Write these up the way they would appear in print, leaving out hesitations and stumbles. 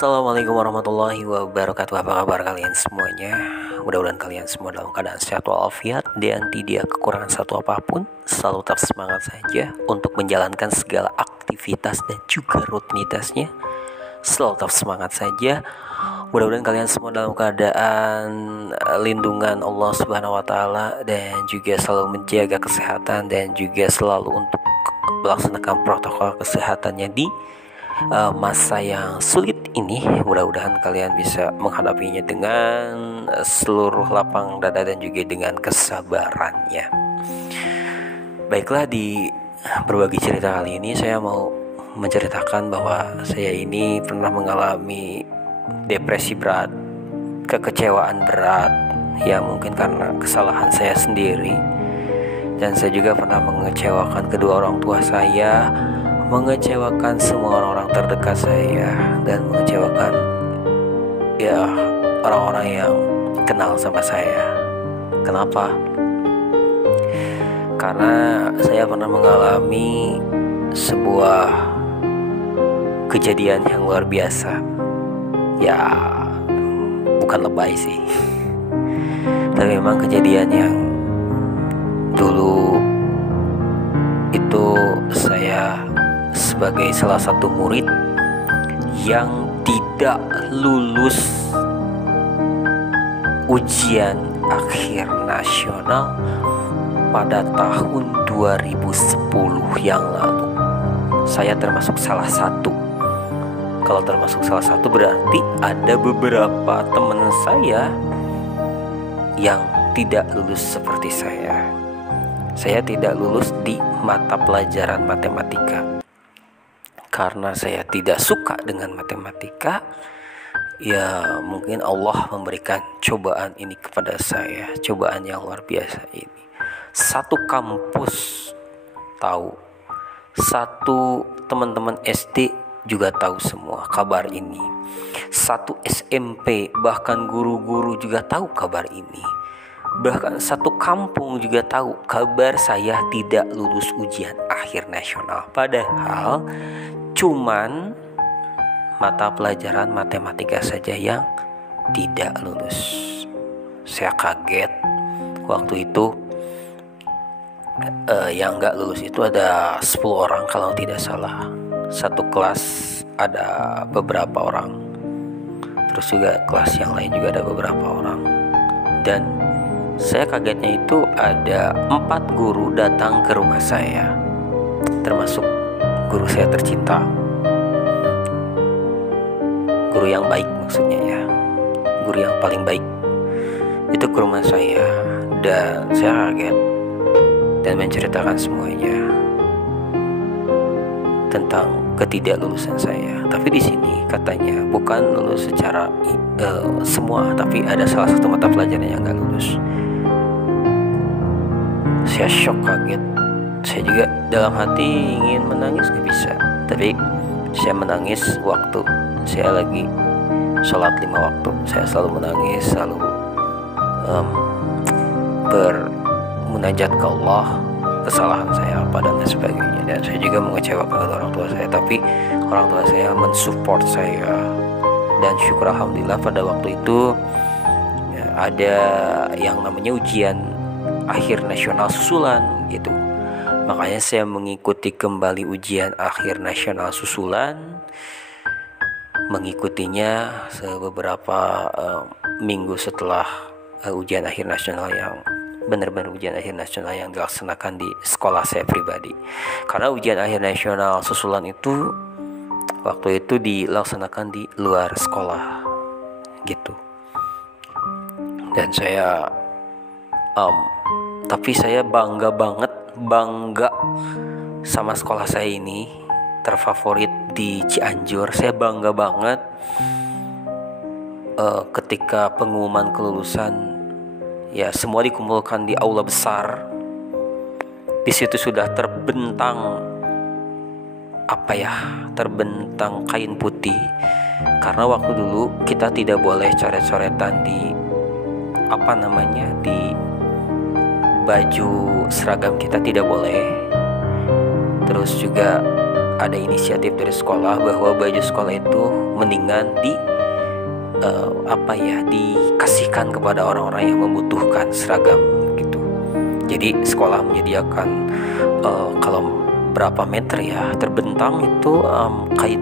Assalamualaikum warahmatullahi wabarakatuh. Apa kabar kalian semuanya? Mudah-mudahan kalian semua dalam keadaan sehat walafiat dan tidak kekurangan satu apapun. Selalu tetap semangat saja untuk menjalankan segala aktivitas dan juga rutinitasnya. Selalu tetap semangat saja. Mudah-mudahan kalian semua dalam keadaan lindungan Allah Subhanahu wa taala dan juga selalu menjaga kesehatan dan juga selalu untuk melaksanakan protokol kesehatannya di masa yang sulit ini. Mudah-mudahan kalian bisa menghadapinya dengan seluruh lapang dada dan juga dengan kesabarannya. Baiklah, di berbagi cerita kali ini saya mau menceritakan bahwa saya ini pernah mengalami depresi berat, kekecewaan berat, ya mungkin karena kesalahan saya sendiri. Dan saya juga pernah mengecewakan kedua orang tua saya, mengecewakan semua orang-orang terdekat saya, dan mengecewakan orang-orang yang kenal sama saya. Kenapa? Karena saya pernah mengalami sebuah kejadian yang luar biasa. Ya, bukan lebay sih, tapi memang kejadian yang dulu itu saya sebagai salah satu murid yang tidak lulus ujian akhir nasional pada tahun 2010 yang lalu. Saya termasuk salah satu. Kalau termasuk salah satu berarti ada beberapa teman saya yang tidak lulus seperti saya. Saya tidak lulus di mata pelajaran matematika karena saya tidak suka dengan matematika. Ya mungkin Allah memberikan cobaan ini kepada saya, cobaan yang luar biasa ini. Satu kampus tahu, satu teman-teman SD juga tahu semua kabar ini, satu SMP bahkan guru-guru juga tahu kabar ini. Bahkan satu kampung juga tahu kabar saya tidak lulus ujian akhir nasional. Padahal cuman mata pelajaran matematika saja yang tidak lulus. Saya kaget waktu itu. Yang gak lulus itu ada 10 orang kalau tidak salah. Satu kelas ada beberapa orang, terus juga kelas yang lain juga ada beberapa orang. Dan saya kagetnya itu ada 4 guru datang ke rumah saya, termasuk guru saya tercinta, guru yang baik maksudnya ya, guru yang paling baik itu ke rumah saya. Dan saya kaget dan menceritakan semuanya tentang ketidaklulusan saya. Tapi di sini katanya bukan lulus secara semua, tapi ada salah satu mata pelajaran yang gak lulus. Saya shock, kaget. Saya juga dalam hati ingin menangis, gak bisa. Tapi saya menangis waktu saya lagi sholat 5 waktu. Saya selalu menangis, selalu bermunajat ke Allah, kesalahan saya apa dan lain sebagainya. Dan saya juga mengecewakan orang tua saya, tapi orang tua saya mensupport saya. Dan syukur alhamdulillah pada waktu itu ya, ada yang namanya ujian akhir nasional susulan gitu. Makanya saya mengikuti kembali ujian akhir nasional susulan, mengikutinya beberapa minggu setelah ujian akhir nasional yang benar-benar ujian akhir nasional yang dilaksanakan di sekolah saya pribadi. Karena ujian akhir nasional susulan itu waktu itu dilaksanakan di luar sekolah gitu. Dan saya tapi saya bangga sama sekolah saya ini, terfavorit di Cianjur. Saya bangga banget ketika pengumuman kelulusan, ya semua dikumpulkan di aula besar. Di situ sudah terbentang kain putih. Karena waktu dulu kita tidak boleh coret-coretan di di baju seragam kita, tidak boleh. Terus juga ada inisiatif dari sekolah bahwa baju sekolah itu mendingan dikasihkan kepada orang-orang yang membutuhkan seragam gitu. Jadi sekolah menyediakan kalau berapa meter ya terbentang itu kain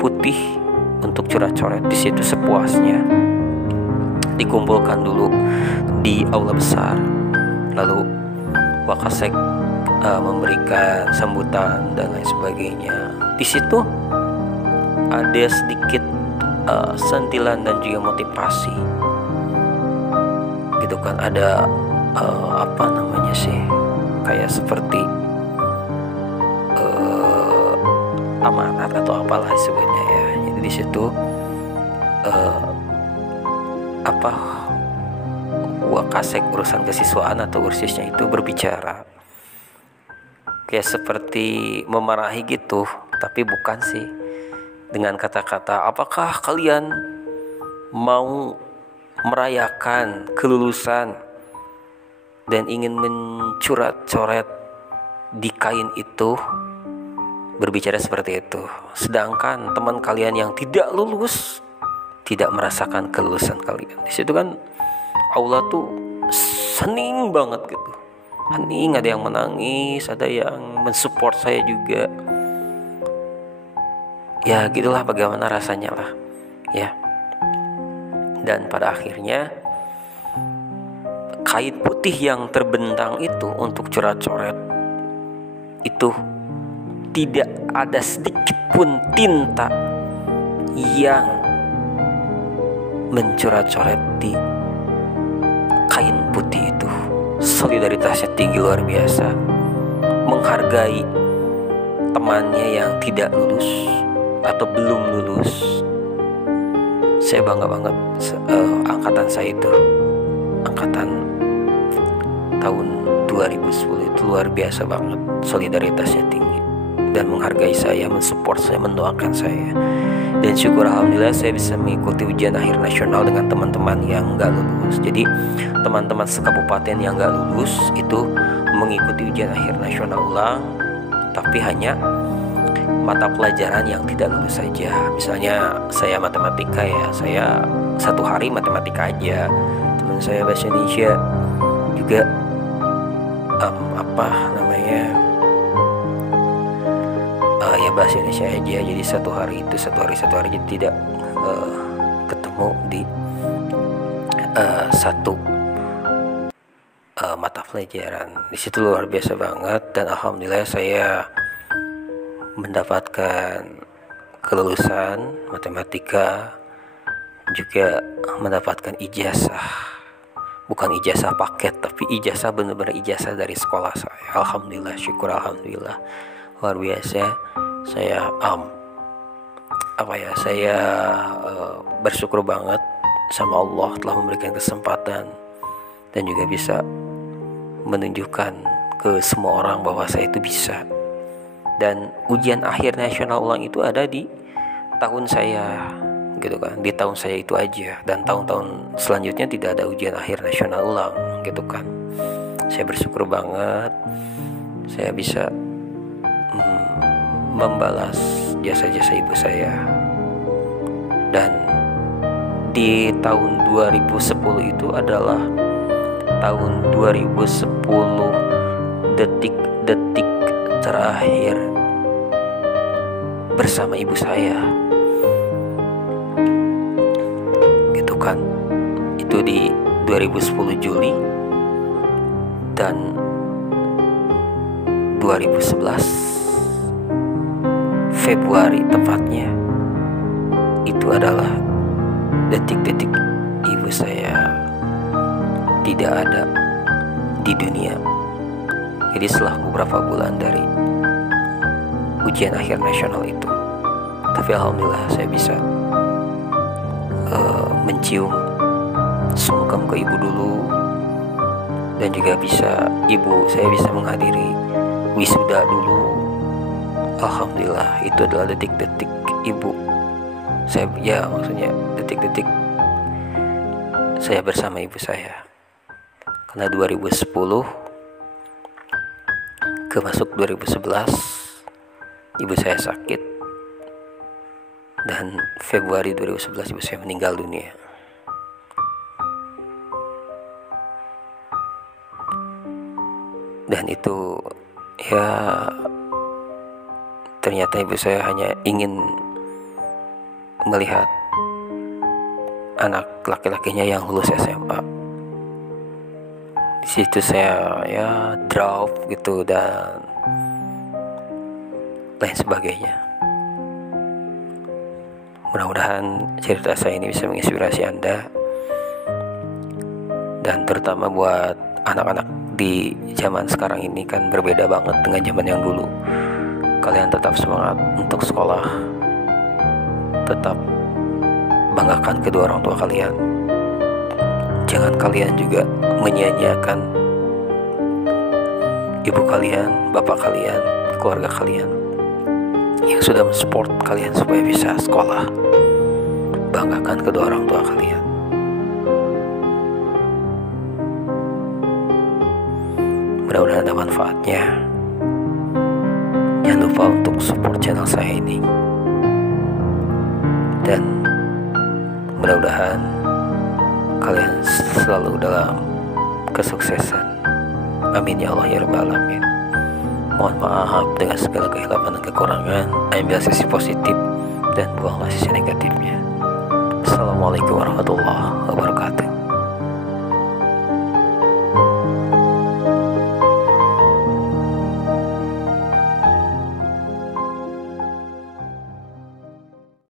putih untuk coret-coret di situ sepuasnya. Dikumpulkan dulu di aula besar, lalu Wakasek memberikan sambutan dan lain sebagainya. Di situ ada sedikit sentilan dan juga motivasi gitu kan. Ada kayak seperti amanat atau apalah disebutnya ya. Jadi di situ Wakasek urusan kesiswaan atau ursisnya itu berbicara kayak seperti memarahi gitu, tapi bukan sih, dengan kata-kata, apakah kalian mau merayakan kelulusan dan ingin mencoret-coret di kain itu, berbicara seperti itu, sedangkan teman kalian yang tidak lulus tidak merasakan kelulusan kalian. Di situ kan aula tuh hening banget gitu, hening, ada yang menangis, ada yang mensupport saya juga. Ya gitulah bagaimana rasanya lah ya. Dan pada akhirnya kain putih yang terbentang itu untuk coret-coret itu tidak ada sedikit pun tinta yang mencoret-coret di kain putih itu. Solidaritasnya tinggi luar biasa, menghargai temannya yang tidak lulus atau belum lulus. Saya bangga banget angkatan saya itu, angkatan tahun 2010 itu luar biasa banget, solidaritasnya tinggi dan menghargai saya, mensupport saya, mendoakan saya. Dan syukur alhamdulillah saya bisa mengikuti ujian akhir nasional dengan teman-teman yang gak lulus. Jadi teman-teman sekabupaten yang gak lulus itu mengikuti ujian akhir nasional ulang, tapi hanya mata pelajaran yang tidak lulus saja. Misalnya saya matematika ya, saya satu hari matematika aja. Teman saya bahasa Indonesia juga ya bahasa Indonesia aja. Jadi satu hari jadi tidak ketemu di satu mata pelajaran. Di situ luar biasa banget, dan alhamdulillah saya mendapatkan kelulusan matematika, juga mendapatkan ijazah. Bukan ijazah paket, tapi ijazah benar-benar ijazah dari sekolah saya. Alhamdulillah, syukur alhamdulillah. Luar biasa. Saya bersyukur banget sama Allah telah memberikan kesempatan dan juga bisa menunjukkan ke semua orang bahwa saya itu bisa. Dan ujian akhir nasional ulang itu ada di tahun saya gitu kan, di tahun saya itu aja, dan tahun-tahun selanjutnya tidak ada ujian akhir nasional ulang gitu kan. Saya bersyukur banget saya bisa membalas jasa-jasa ibu saya. Dan di tahun 2010 itu adalah tahun 2010 detik-detik terakhir bersama ibu saya gitu kan. Itu di 2010 Juli, dan 2011 Februari tepatnya, itu adalah detik-detik ibu saya tidak ada di dunia. Jadi setelah beberapa bulan dari ujian akhir nasional itu, tapi alhamdulillah saya bisa mencium sungkem ke ibu dulu, dan juga saya bisa menghadiri wisuda dulu. Alhamdulillah, itu adalah detik-detik ibu saya, ya maksudnya detik-detik saya bersama ibu saya. Karena 2010 ke masuk 2011 ibu saya sakit, dan Februari 2011 ibu saya meninggal dunia. Dan itu ya, ternyata ibu saya hanya ingin melihat anak laki-lakinya yang lulus SMA. Di situ saya ya drop gitu dan lain sebagainya. Mudah-mudahan cerita saya ini bisa menginspirasi Anda, dan terutama buat anak-anak di zaman sekarang ini kan berbeda banget dengan zaman yang dulu. Kalian tetap semangat untuk sekolah, tetap banggakan kedua orang tua kalian. Jangan kalian juga menyia-nyiakan ibu kalian, bapak kalian, keluarga kalian yang sudah mensupport kalian supaya bisa sekolah. Banggakan kedua orang tua kalian. Mudah-mudahan ada manfaatnya. Jangan lupa untuk support channel saya ini, dan mudah-mudahan kalian selalu dalam kesuksesan. Amin ya Allah ya Rabbal Alamin. Mohon maaf dengan segala kehilapan dan kekurangan. Ambil sisi positif dan buanglah sisi negatifnya. Assalamualaikum warahmatullahi